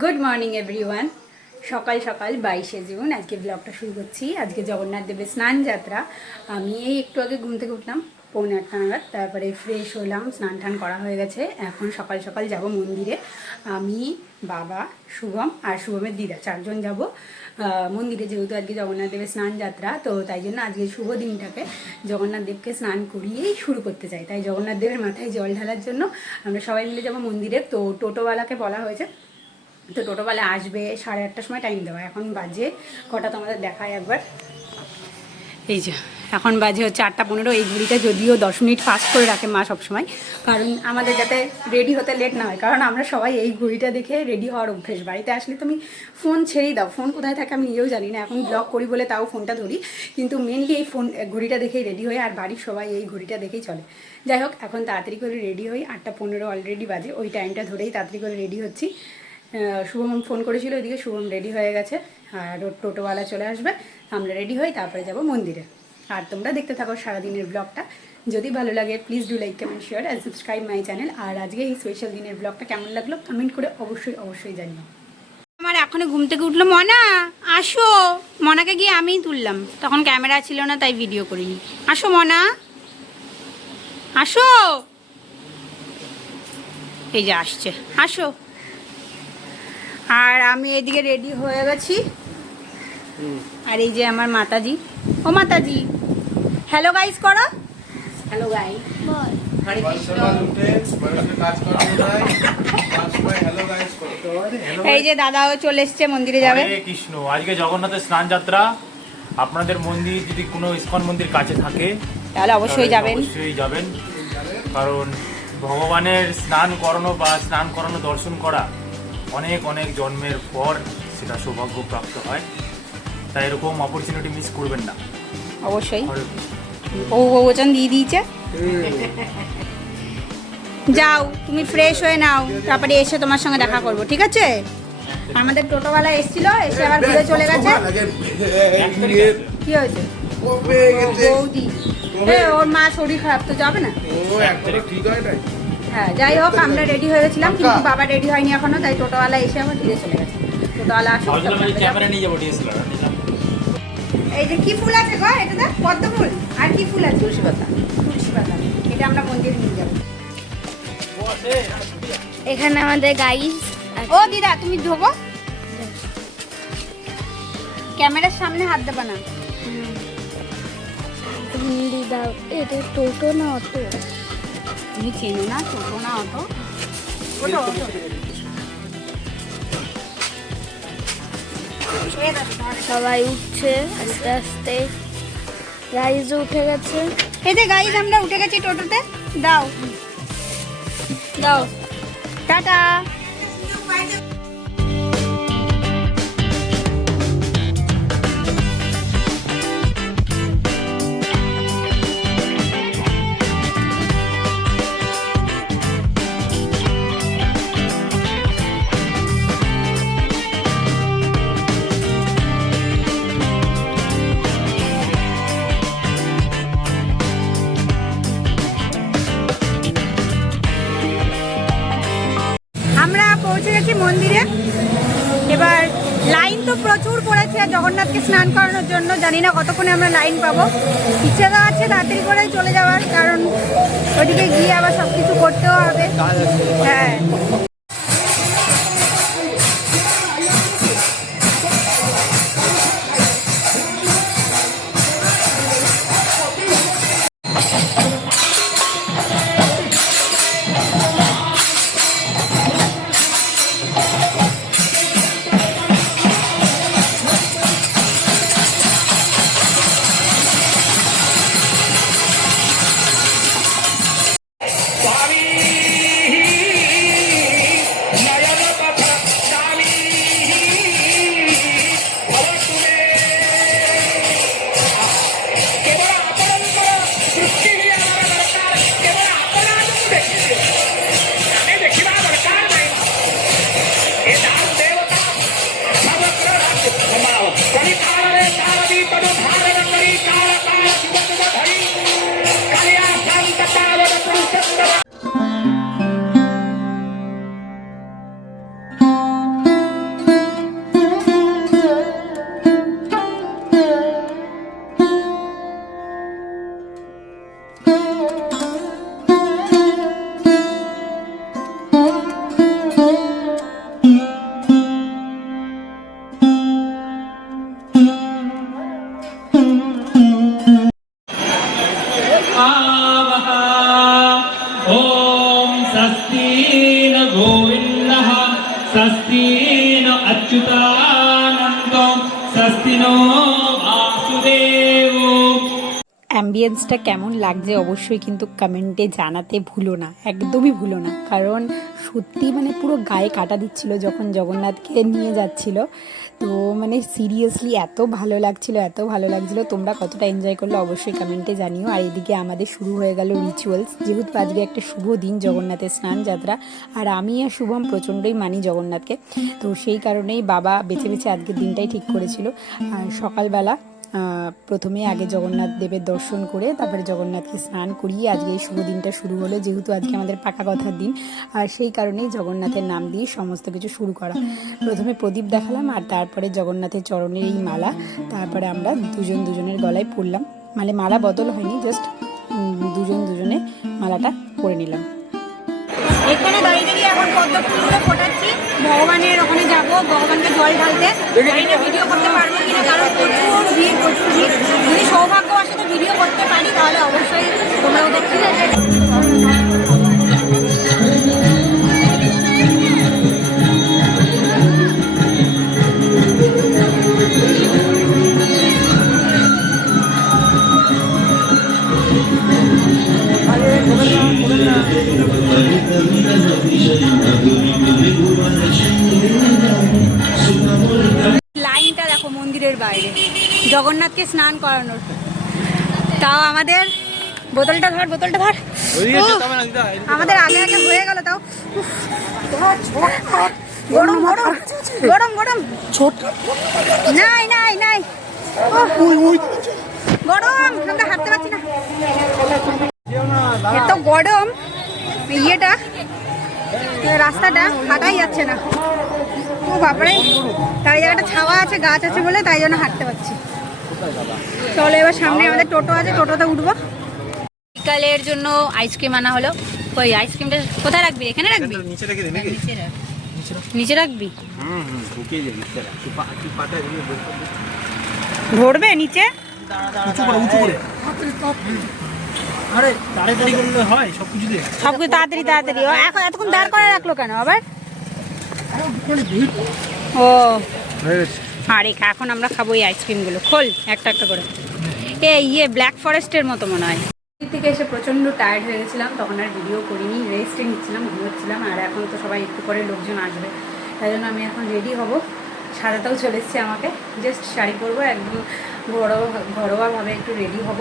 Good morning everyone. সকাল সকাল 22শে June আজকে ব্লগটা শুরু করছি। আজকে জগন্নাথ দেবের স্নান যাত্রা। আমি এই একটু আগে ঘুম থেকে উঠলাম 8:45 নাগাদ, তারপরে ফ্রেশ হলাম, স্নান টান করা হয়ে গেছে। এখন সকাল সকাল যাব মন্দিরে। আমি, বাবা, শুভম আর শুভমের দিদা চারজন যাব মন্দিরে, যেহেতু আজকে জগন্নাথ দেবের স্নান যাত্রা। তো তাই জন্য আজকে শুভ দিনটাকে জগন্নাথ দেবকে স্নান করিয়েই শুরু করতে চাই। তাই জগন্নাথ দেবের মাথায় জল ঢালার জন্য আমরা সবাই মিলে যাব মন্দিরে। তো টোটোওয়ালাকে বলা হয়েছে, তো টোটোওয়ালা আসবে 8:30টার সময় টাইম দেওয়া। এখন বাজে কটা তোমাদের দেখায় একবার। এই যে এখন বাজে হচ্ছে 8:15। এই ঘড়িটা যদিও 10 মিনিট ফাস্ট করে রাখে মা সবসময়, কারণ আমাদের যাতে রেডি হতে লেট না হয়। কারণ আমরা সবাই এই ঘড়িটা দেখে রেডি হওয়ার অভ্যেস। বাড়িতে আসলে তুমি ফোন ছেড়েই দাও, ফোন কোথায় থাকে আমি নিজেও জানি না। এখন ব্লগ করি বলে তাও ফোনটা ধরি, কিন্তু মেনলি এই ঘড়িটা দেখেই রেডি হই, আর বাড়ির সবাই এই ঘড়িটা দেখেই চলে। যাই হোক, এখন তাড়াতাড়ি করে রেডি হই। 8:15 অলরেডি বাজে। ওই টাইমটা ধরেই তাড়াতাড়ি করে রেডি হচ্ছি। শুভম ফোন করেছিল, ওইদিকে শুভম রেডি হয়ে গেছে, আর টোটোওয়ালা চলে আসবে। আমরা রেডি হই, তারপরে যাব মন্দিরে। আর তোমরা দেখতে থাকো সারাদিনের ব্লগটা। যদি ভালো লাগে please do like, comment, share and subscribe my channel. আর আজকে এই স্পেশাল দিনের ব্লগটা কেমন লাগলো কমেন্ট করে অবশ্যই জানিও। আমার এখনই ঘুম থেকে উঠলো। মনা আসো। মনাকে গিয়ে আমিই তুললাম, তখন ক্যামেরা ছিল না তাই ভিডিও করিনি। আসো মনা, আসো। এই যে আসছে, আসো। আর আমি এদিকে রেডি হয়ে গেছি। আর এই যে আমার মাতাজি। ও মাতাজি, হ্যালো গাইস করো। হ্যালো গাই বল। এই যে দাদাও চলে এসছে, মন্দিরে যাবে। হরে কৃষ্ণ। আজকে জগন্নাথের স্নান যাত্রা। আপনাদের মন্দির যদি কোনো ইসকন মন্দির কাছে থাকে তাহলে অবশ্যই যাবেন, কারণ ভগবানের স্নান করানো দর্শন করা অনেক অনেক জন্মের পর সেটা সৌভাগ্য প্রাপ্ত হয়। তাই এরকম অপরচুনিটি মিস করবেন না অবশ্যই। ও ওজন দিয়ে দিয়েছে। যাও তুমি ফ্রেশ হয়ে নাও, তারপরে এসে তোমার সঙ্গে দেখা করবো, ঠিক আছে? আমাদের টোটোওয়ালা এসেছিল, এসে আবার ঘুরে চলে গেছে। কি হয়েছে? বৌদি, ওর মা শরীর খারাপ, তো যাবে না। হ্যাঁ, যাই হোক, আমরা রেডি হয়ে গেছিলাম, কিন্তু বাবা রেডি হয়নি এখনো, তাই টোটোওয়ালা এসে আবার ঘুরে চলে গেছে। টোটোওয়ালা আসুক। এই যে কি ফুল আছে গো, এটা দেখ, পদ্ম ফুল। আর কি ফুল আছে? তুলসী পাতা। এটা আমরা মন্দিরে নিয়ে যাবো। এখানে আমাদের গাইস। ও দিদা, তুমি ধোবো, ক্যামেরার সামনে হাত দেবা না। দিদা, এটা টোটো না অটো? তুমি চেনো না টোটো না অটো? সবাই উঠছে আস্তে আস্তে। গাইজ উঠে গেছে। এই যে গাইজ, আমরা উঠে গেছি টোটোতে। দাও দাও, টাটা। আমরা পৌঁছে গেছি মন্দিরে। এবার লাইন তো প্রচুর পড়েছে জগন্নাথকে স্নান করানোর জন্য। জানি না কতক্ষণে আমরা লাইন পাবো। ইচ্ছে তো আছে তাড়াতাড়ি করেই চলে যাওয়ার, কারণ ওদিকে গিয়ে আবার সব কিছু করতেও হবে। হ্যাঁ, स्वस्ति न अच्युतानन्त स्वस्ति नो वासुदेवो। অ্যাম্বিয়েন্সটা কেমন লাগছে অবশ্যই কিন্তু কমেন্টে জানাতে ভুলো না, একদমই ভুলো না, কারণ সত্যি মানে পুরো গায়ে কাটা দিচ্ছিল যখন জগন্নাথকে নিয়ে যাচ্ছিল। তো মানে সিরিয়াসলি এত ভালো লাগছিল, এত ভালো লাগছিল। তোমরা কতটা এনজয় করলে অবশ্যই কমেন্টে জানিও। আর এদিকে আমাদের শুরু হয়ে গেল রিচুয়ালস, যেহেতু আজকে একটা শুভ দিন, জগন্নাথের স্নান যাত্রা। আর আমি আর শুভম প্রচণ্ডই মানি জগন্নাথকে, তো সেই কারণেই বাবা বেছে বেছে আজকের দিনটাই ঠিক করেছিল। আর সকালবেলা প্রথমে আগে জগন্নাথ দেবের দর্শন করে তারপরে জগন্নাথকে স্নান করিয়ে আজকে এই শুভ দিনটা শুরু হলো, যেহেতু আজকে আমাদের পাকা কথার দিন। আর সেই কারণেই জগন্নাথের নাম দিয়ে সমস্ত কিছু শুরু করা। প্রথমে প্রদীপ দেখালাম আর তারপরে জগন্নাথের চরণের এই মালা, তারপরে আমরা দুজনের গলায় পরলাম। মানে মালা বদল হয়নি, জাস্ট দুজনে মালাটা পরে নিলাম। এখানে দাঁড়িয়ে দাঁড়িয়ে এখন পদ্ম ফুলগুলো ফোটাচ্ছি, ভগবানের ওখানে যাব, ভগবানকে জল ঢালতে। জানি না ভিডিও করতে পারবো কিনা, কারণ প্রচুর ভিড়। যদি সৌভাগ্য আসে তো ভিডিও করতে পারি, তাহলে অবশ্যই তোমরাও দেখতে। লাইনটা দেখো মন্দিরের বাইরে জগন্নাথকে স্নান করানোর। তাও আমাদের বোতলটা ধর আমাদের আগে আগে হয়ে গেল। তাও গরম ছোট নাই গরম, আমরা হাঁটতে পারছি না, এত গরম। ইয়েটা রাস্তাটা হাঁটাই যাচ্ছে না। ও বাপরে, তাই জায়গাটা ছাওয়া আছে, গাছ আছে বলে তাই জন্য হাঁটতে পারছি। চলো এবার সামনে আমাদের টোটো আছে, টোটোতে উঠবো। বিকালের জন্য আইসক্রিম আনা হলো। ওই আইসক্রিমটা কোথায় রাখবি? এখানে রাখবি? নিচে রাখবি? ধরবে নিচে? সবকিছু তাড়াতাড়ি। এখন এতক্ষণ দাঁড় করে রাখলো কেন আবার? ও আরে এখন আমরা খাবো এই আইসক্রিমগুলো। খোল একটা করে। ব্ল্যাক ফরেস্টের মতো মনে হয়। থেকে এসে প্রচণ্ড টায়ার্ড হয়ে গেছিলাম, তখন আর ভিডিও করিনি, রেস্টে নিচ্ছিলাম, ঘুমোচ্ছিলাম। আর এখন তো সবাই একটু পরে লোকজন আসবে, তাই জন্য আমি এখন রেডি হব। সাজাতেও চলে এসেছি, আমাকে জাস্ট শাড়ি পরবো, একদম ঘরোয়াভাবে একটু রেডি হব।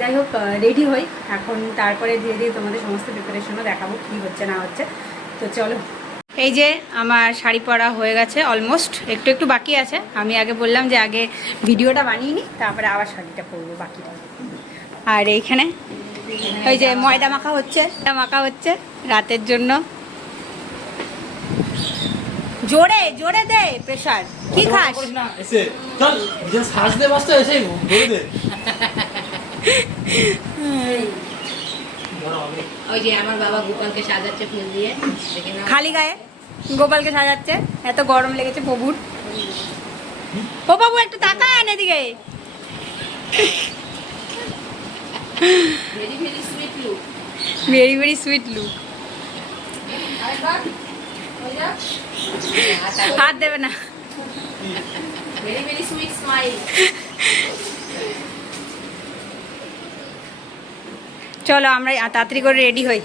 যাই হোক রেডি হই এখন, তারপরে ধীরে ধীরে তোমাদের সমস্ত প্রিপারেশনও দেখাবো কী হচ্ছে না হচ্ছে। তো চলো, এই যে আমার শাড়ি পরা হয়ে গেছে অলমোস্ট, একটু বাকি আছে। আমি আগে বললাম যে আগে ভিডিওটা বানিয়ে নিই, তারপরে আবার শাড়িটা পরবো বাকিটা। আর এইখানে ওই যে ময়দা মাখা হচ্ছে রাতের জন্য। জোরে দে প্রেশার। কি খাস? ওই যে আমার বাবা গোপালকে সাজাচ্ছে ফুল দিয়ে, খালি গায়ে গোপালকে সাজাচ্ছে। এত গরম লেগেছে প্রভুর। ও বাবু একটু তাকায় আন এদিকে। Very very sweet look. Very sweet look. হাত দেবে না। Very very sweet smile. চলো আমরা তাড়াতাড়ি করে রেডি হই।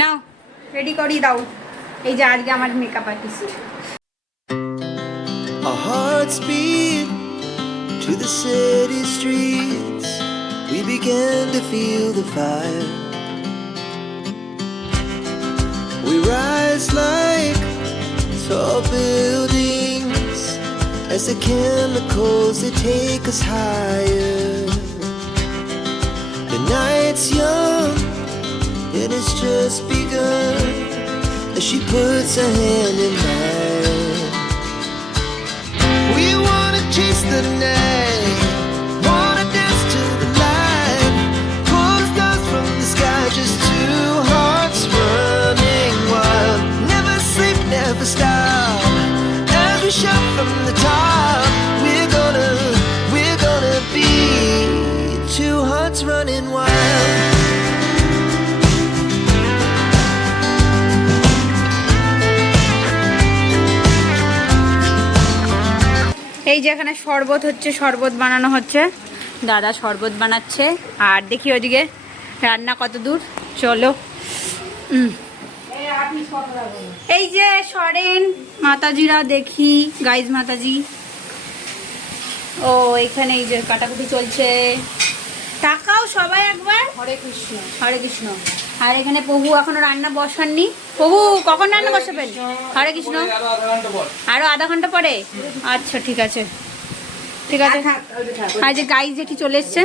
নাও রেডি করি দাও। এই যে আজকে আমার makeup artist. Our hearts beat to the city streets. We began to feel the fire. We rise like tall buildings as the chemicals they take us higher. The night's young and it's just begun as she puts her hand in mine. We wanna chase the night, wanna dance to the light, pull the stars from the sky, just two hearts running wild. Never sleep, never stop, as we shout from the top. We're gonna be two hearts running wild. এই যে এখানে শরবত হচ্ছে, শরবত বানানো হচ্ছে, দাদা শরবত বানাচ্ছে। আর দেখি ওদিকে রান্না কত দূর, চলো। এই যে সরেন মাতাজিরা, দেখি গাইজ মাতাজি। ও এখানে এই যে কাটাকুটি চলছে, টাকাও সবাই একবার। হরে কৃষ্ণ, হরে কৃষ্ণ। আর এখানে প্রভু এখনো রান্না বসাননি। প্রভু কখন রান্না বসাবেন? হরে কৃষ্ণ। আরো আধা ঘন্টা পরে? আচ্ছা ঠিক আছে, ঠিক আছে। আর যে গাইজ জেঠি চলে এসছে।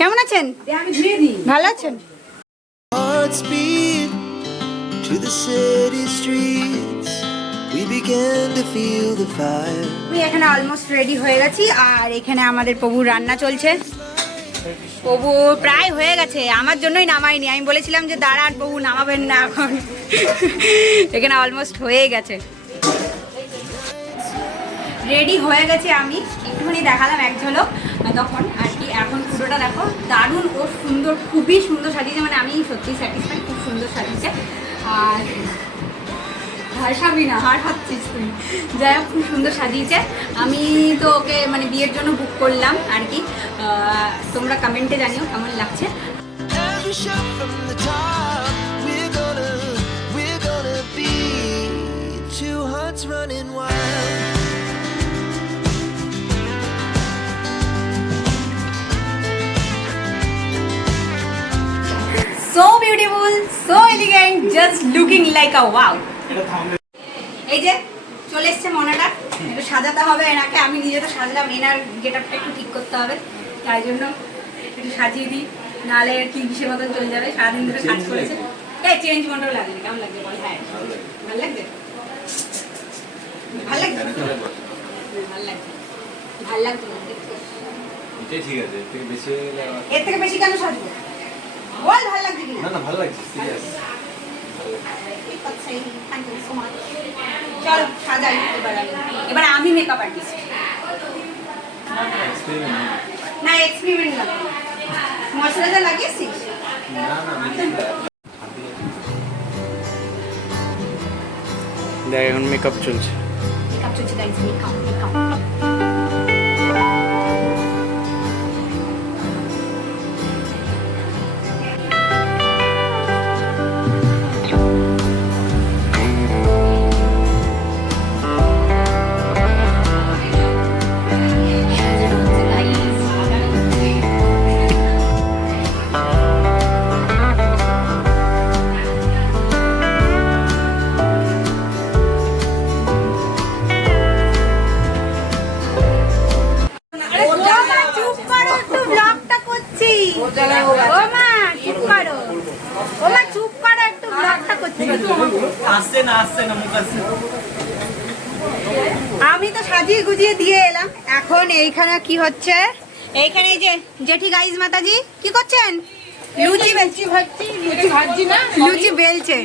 কেমন আছেন? ভালো আছেন? Hearts beat to the city streets. We began to feel the fire. আমি এখানে অলমোস্ট রেডি হয়ে গেছি। আর এখানে আমাদের প্রভুর রান্না চলছে। প্রভু প্রায় হয়ে গেছে, আমার জন্যই নামাইনি। আমি বলেছিলাম যে দাঁড়ান প্রভু নামাবেন না এখন। এখানে অলমোস্ট হয়ে গেছে, রেডি হয়ে গেছে। আমি একটুখানি দেখালাম এক ঝলক তখন আর কি। এখন পুরোটা দেখো, দারুণ ও সুন্দর, খুবই সুন্দর সাজিয়েছে। মানে আমি সত্যি স্যাটিসফাই, খুব সুন্দর সাজিয়েছে। আর হাসাবি না, হার হাতছিস তুই। যাই হোক, খুব সুন্দর সাজিয়েছে। আমি তো ওকে মানে বিয়ের জন্য বুক করলাম আর কি। তোমরা কমেন্টে জানিও কেমন লাগছে। As we shout from the top, we're gonna be two hearts running wild. So beautiful, so elegant, just looking like a wow. এই যে চলে এসছে মনাটা, একটু সাজাতে হবে এনাকে। আমি নিজে তো সাজলাম, এনার গেটআপটা একটু ঠিক করতে হবে, তাই জন্য একটু সাজিয়ে দিই, নাহলে কি কিসের মতন চলে যাবে। সারাদিন ধরে কাজ করেছে। এই চেঞ্জ মন্ডল লাগবে, কেমন লাগবে বল? হ্যাঁ ভালো লাগবে, ভালো লাগবে, ভালো লাগবে, ভালো লাগবে। ঠিক আছে, এর থেকে বেশি কেন সাজবো বল? ভালো লাগছে কিনা? না না ভালো লাগছে, সিরিয়াস। চলো সাজাই এবার আমি মেকআপ আর্টিস্ট। না এক্সপেরিমেন্ট না, মশলাটা লাগিয়েছিস? না না দেখ এখন মেকআপ চলছে। মেকআপ চলছে গাইস, মেকআপ মেকআপ। আমি তো সাজিয়ে গুজিয়ে দিয়ে এলাম। এখন এইখানে কি হচ্ছে? এইখানে এই যে জেঠি গাইজ মাতাজি কি করছেন? লুচি বেলছি, লুচি ভাজছি না, লুচি বেলছে।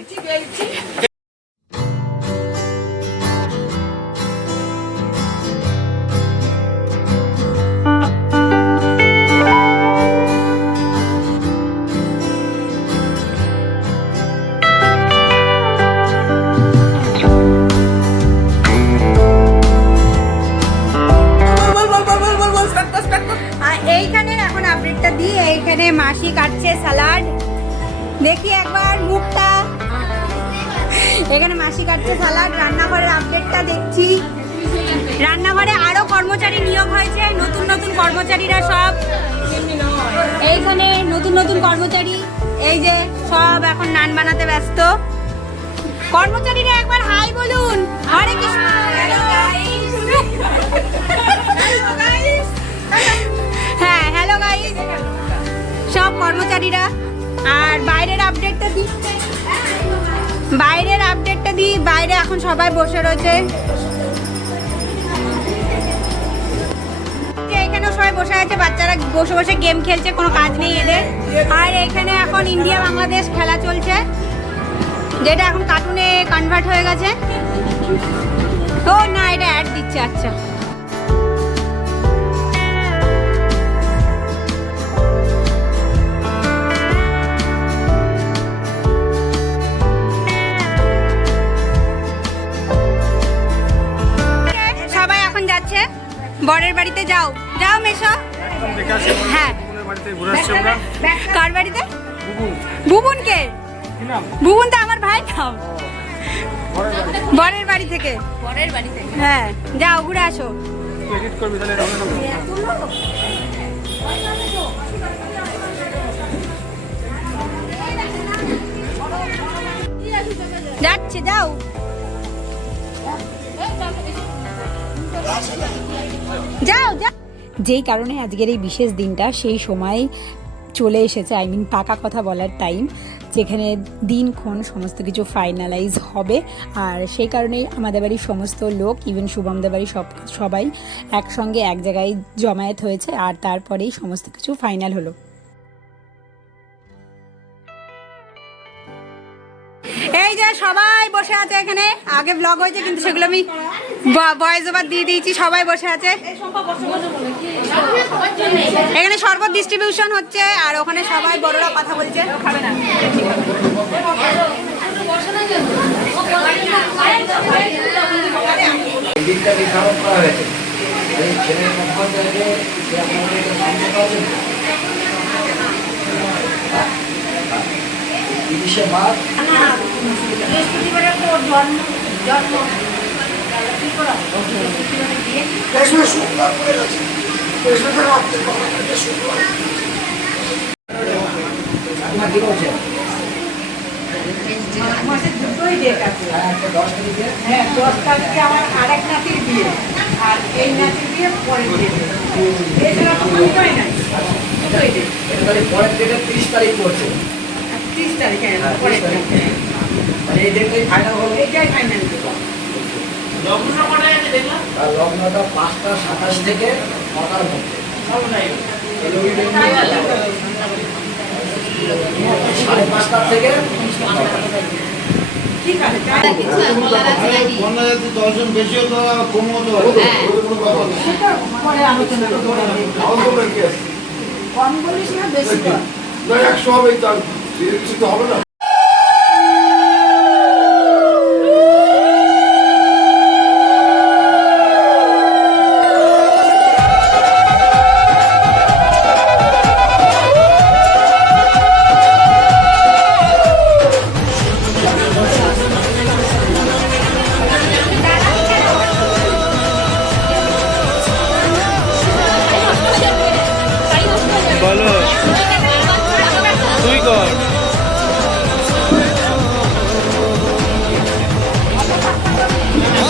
এইখানে এখন আপডেটটা দিই। এইখানে মাসি কাটছে স্যালাড, দেখি একবার মুখটা। এখানে মাসি কাটছে স্যালাড, রান্নাঘরের আপডেটটা দেখছি। রান্নাঘরে আরো কর্মচারী নিয়োগ হয়েছে, নতুন নতুন কর্মচারীরা সব। এইখানে নতুন নতুন কর্মচারী, এই যে সব এখন নান বানাতে ব্যস্ত। কর্মচারীরা একবার হাই বলুন। হরে কৃষ্ণ। হ্যাঁ হ্যালো গাইস, সব কর্মচারীরা। আর বাইরের আপডেটটা দিই, বাইরে এখন সবাই বসে রয়েছে। এখানেও সবাই বসে আছে, বাচ্চারা বসে বসে গেম খেলছে, কোনো কাজ নেই এদের। আর এখানে এখন ইন্ডিয়া বাংলাদেশ খেলা চলছে, যেটা এখন কার্টুনে কনভার্ট হয়ে গেছে। ও না, এটা অ্যাড দিচ্ছে। আচ্ছা সবাই এখন যাচ্ছে। বরের বাড়িতে যাও যাও মেশো। হ্যাঁ কার বাড়িতে? বুবুন কে? বুবুন তো আমার ভাই নাম। বরের বাড়ি থেকে। পরের বাড়ি থেকে হ্যাঁ যাও ঘুরে আসো। যাচ্ছে যাও। যাও যাও। যেই কারণে আজকের এই বিশেষ দিনটা সেই সময় চলে এসেছে, আই মিন পাকা কথা বলার টাইম, যেখানে দিনক্ষণ সমস্ত কিছু ফাইনালাইজ হবে। আর সেই কারণেই আমাদের বাড়ির সমস্ত লোক, ইভেন শুভমদের বাড়ির সবাই একসঙ্গে এক জায়গায় জমায়েত হয়েছে, আর তারপরেই সমস্ত কিছু ফাইনাল হলো। এই যে সবাই বসে আছে এখানে, আগে ব্লগ হয়েছে কিন্তু সেগুলো আমি ভয়েস ওভার দিয়ে দিয়েছি। সবাই বসে আছে, এখানে শরবত ডিস্ট্রিবিউশন হচ্ছে, আর ওখানে সবাই বড়রা কথা বলছে। খাবে না দিনটা নির্ধারণ করা হয়েছে এই ছেলের পক্ষ থেকে যে আপনাদের সম্মত আছে 30শে মার্চ আপনার কি বলছেন? মাসে দুটোই ডেট আছে। 10 তারিখে হ্যাঁ 10 তারিখে আমার আরেক নাতির বিয়ে, আর এই নাতির বিয়ে পরের ডেটে। এছাড়া তো দুটোই নাই, দুটোই ডেট। এটা তাহলে পরের ডেটে 30 তারিখ পড়ছে। 30 তারিখে পরের ডেট। মানে এই ডেটটাই ফাইনাল হলো। এইটাই ফাইনাল। আর লগ্নটা 5টা 27 থেকে 9টার মধ্যে। 5:30 থেকে ঠিক আছে, কিছু আর বলার আছে নাকি? দর্শন বেশি হতো কম হতো হ্যাঁ। সেটা পরে আলোচনা করবো। কম বলিস না, বেশি কর। 100 হবে তার কিছু তো হবে না। বলো তুই কর।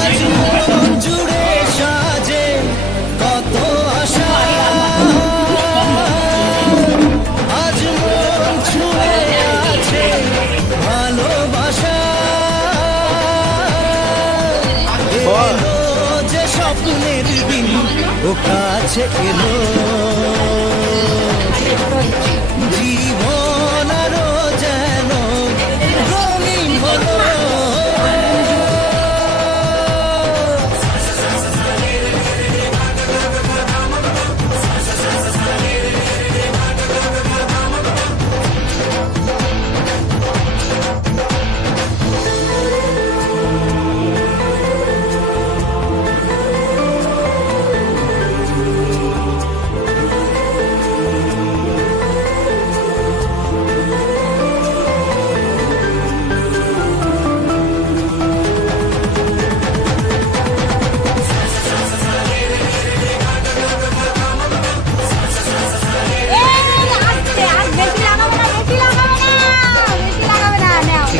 আজ মন জুড়ে সাজে কত আশা, আজ মন ছুঁয়ে আছে ভালোবাসা, এলো যে স্বপ্নের দিন ও কাছে এলো, জীবন আরো যেন রঙিন হলো।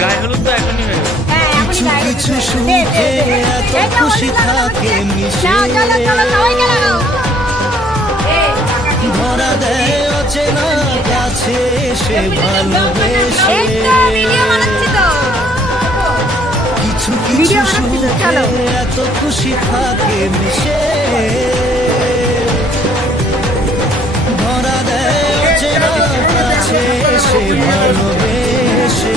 গায়ে হলুদ তো এখনই হয়ে গেল। কিছু কিছু সুখে এত খুশি থাকে মিশে, ধরা দেয় অচেনা কাছে এসে ভালোবেসে, কিছু কিছু সুখে এত খুশি থাকে মিশে, ধরা দেয় অচেনা কাছে এসে ভালোবেসে,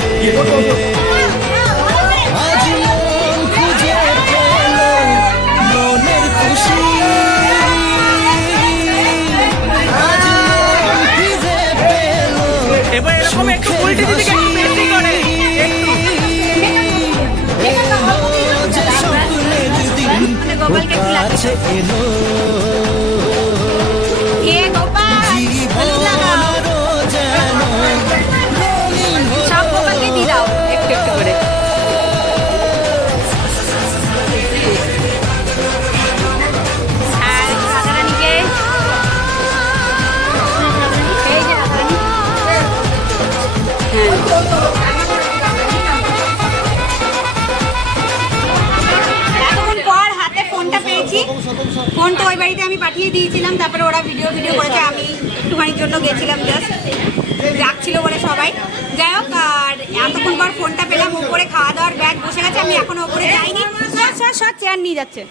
আজ মন খুঁজে পেল মনের খুশি, আজ মন খুঁজে পেল এবার এরকম একটু উল্টে দিকে একটু বেশি করে এলো যে স্বপ্নের দিন ও কাছে এলো। যাচ্ছি। ফোন তো ওই বাড়িতে আমি পাঠিয়ে দিয়েছিলাম, তারপরে ওরা ভিডিও করেছে, আমি একটুখানির জন্য গেছিলাম, জাস্ট রাখছিল বলে সবাই। যাই হোক, আর এতক্ষণ পর ফোনটা পেলাম, উপরে খাওয়া দাওয়ার ব্যাগ বসে গেছে, আমি এখনো উপরে যাইনি। সব চেয়ার নিয়ে যাচ্ছে,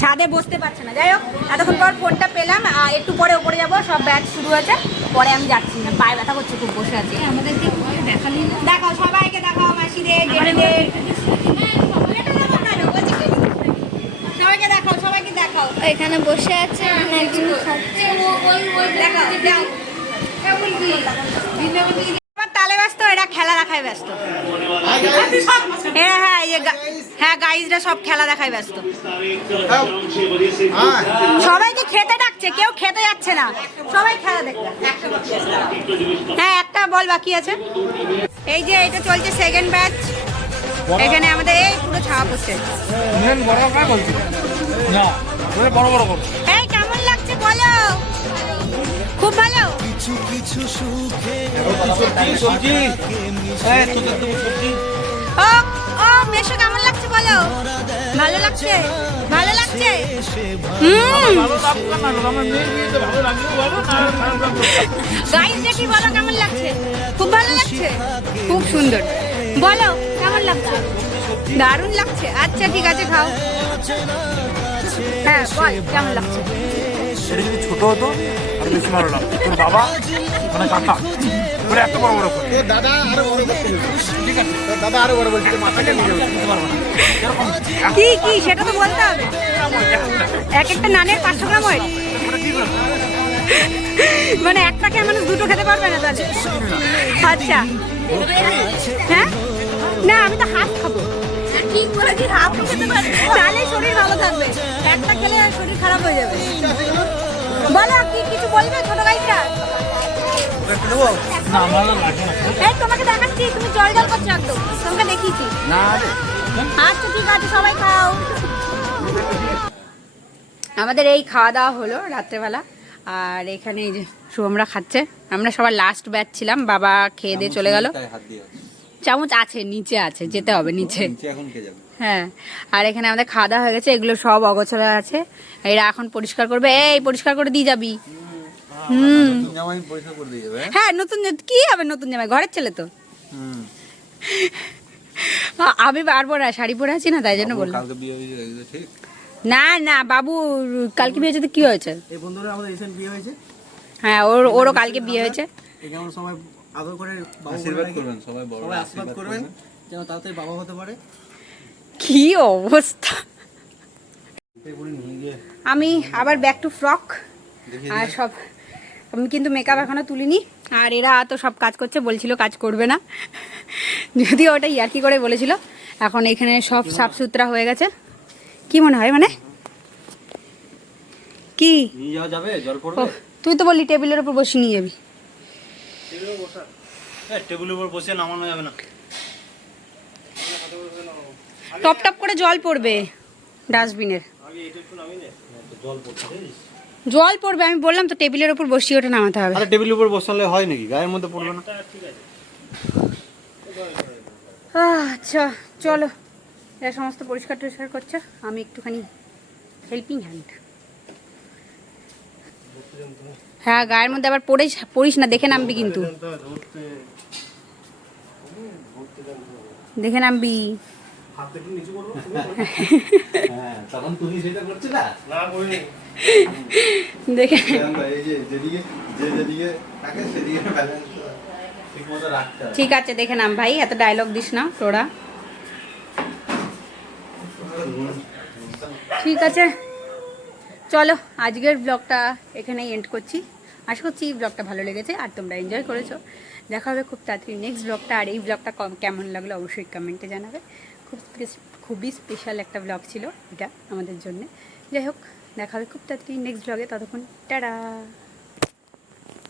ছাদে বসতে পারছে না। যাই হোক, এতক্ষণ পর ফোনটা পেলাম, একটু পরে উপরে যাবো, সব ব্যাচ শুরু হয়েছে, পরে আমি যাচ্ছি না, পায়ে ব্যথা করছে, খুব বসে আছি। আমাদেরকে দেখালি না, দেখাও সবাইকে, দেখাও মাসিদের, জেঠুদের, সবাইকে দেখাও, সবাইকে দেখাও। এখানে বসে আছে, একজন খাচ্ছে। দেখাও, দেখাও। এবার তালে ব্যস্ত, এরা খেলা দেখায় ব্যস্ত। হ্যাঁ, হ্যাঁ গাইজরা সব খেলা দেখায় ব্যস্ত। সবাইকে খেতে ডাকছে, কেউ খেতে যাচ্ছে না, সবাই খেলা দেখবে। হ্যাঁ, একটা বল বাকি আছে। এই যে এটা চলছে সেকেন্ড ব্যাচ, এখানে আমাদের এই পুরো ছাওয়া পড়ছে। এই কেমন লাগছে বলো? খুব ভালো। ও মেশো, কেমন লাগছে বলো? ভালো লাগছে, ভালো লাগছে। গাইস দেখি বলো কেমন লাগছে? খুব ভালো লাগছে, খুব সুন্দর। বলো কেমন লাগছে? দারুণ লাগছে। আচ্ছা ঠিক আছে, খাও। হ্যাঁ বল কেমন লাগছে? এটা যদি ছোট হতো আর বেশি ভালো লাগতো। তোর বাবা মানে কাকা ওরা এত বড় বড় করে, দাদা আরো বড় করতে ঠিক আছে, দাদা আরো বড় বলছে, মাথাটা নিয়ে যেতে পারবো না। কি সেটা তো বলতে হবে। এক একটা নানের 500 গ্রাম হয়, মানে একটা খেয়ে মানুষ দুটো খেতে পারবে না তাহলে? আচ্ছা হ্যাঁ, না আমি তো হাফ খাবো। ঠিক করে কি হাফ খেতে পারবে? তাহলে শরীর ভালো থাকবে, একটা খেলে শরীর খারাপ হয়ে যাবে। বলো কি কিছু বলবে ছোট গাইটা? এই তোমাকে দেখাচ্ছি, তুমি জল করছো একদম, তোমাকে দেখিয়েছি। আচ্ছা ঠিক আছে, সবাই খাও। আমাদের এই খাওয়া দাওয়া হলো রাত্রেবেলা, আর এখানে এই যে শুভমরা খাচ্ছে। আমরা সবার লাস্ট ব্যাচ ছিলাম, বাবা খেয়ে দিয়ে চলে গেল। চামচ আছে, নিচে আছে, যেতে হবে নিচে। হ্যাঁ, আর এখানে আমাদের খাওয়া দাওয়া হয়ে গেছে, এগুলো সব অগোছালো আছে, এরা এখন পরিষ্কার করবে। এই পরিষ্কার করে দিয়ে যাবি। হ্যাঁ নতুন কি হবে, নতুন জামাই, ঘরের ছেলে তো। আমি পারবো না, শাড়ি পরে আছি না, তাই জন্য বললাম। না না বাবু কালকে বিয়ে হয়েছে তো কি হয়েছে? হ্যাঁ ওরও কালকে বিয়ে হয়েছে। কি অবস্থা। আমি আবার ব্যাক টু ফ্রক, আর সব আমি কিন্তু মেকআপ এখনো তুলিনি, আর এরা তো সব কাজ করছে, বলছিল কাজ করবে না, যদিও ওটা ইয়ার্কি করে বলেছিল। এখন এখানে সব সাফ সুতরা হয়ে গেছে। কি মনে হয় মানে কি নিয়ে যাওয়া যাবে? জল পড়বে? তুই তো বললি টেবিলের উপর বসে নিয়ে যাবি। টেবিলের উপর বসে নামানো যাবে না, টপ টপ করে জল পড়বে ডাস্টবিনের। জল পড়বে, আমি বললাম তো টেবিলের উপর বসিয়ে ওটা নামাতে হবে। আরে টেবিলের উপর বসালে হয় নাকি? গায়ের মধ্যে পড়বে না? আচ্ছা চলো, এরা সমস্ত পরিষ্কার টরিষ্কার করছে, আমি একটুখানি হেল্পিং হ্যান্ড। হ্যাঁ গায়ের মধ্যে আবার পড়িস না, দেখে নামবি কিন্তু, দেখে নামবি। দেখে ঠিক আছে, দেখে নাম ভাই, এত ডায়লগ দিস না তোরা। ঠিক আছে চলো, আজকের ব্লগটা এখানেই এন্ড করছি। আশা করছি এই ব্লগটা ভালো লেগেছে আর তোমরা এনজয় করেছো। দেখা হবে খুব তাড়াতাড়ি নেক্সট ব্লগটা। আর এই ব্লগটা কেমন লাগলো অবশ্যই কমেন্টে জানাবে। খুবই স্পেশাল একটা ব্লগ ছিল এটা আমাদের জন্য। যাই হোক, দেখা হবে খুব তাড়াতাড়ি নেক্সট ব্লগে, ততক্ষণ টাটা।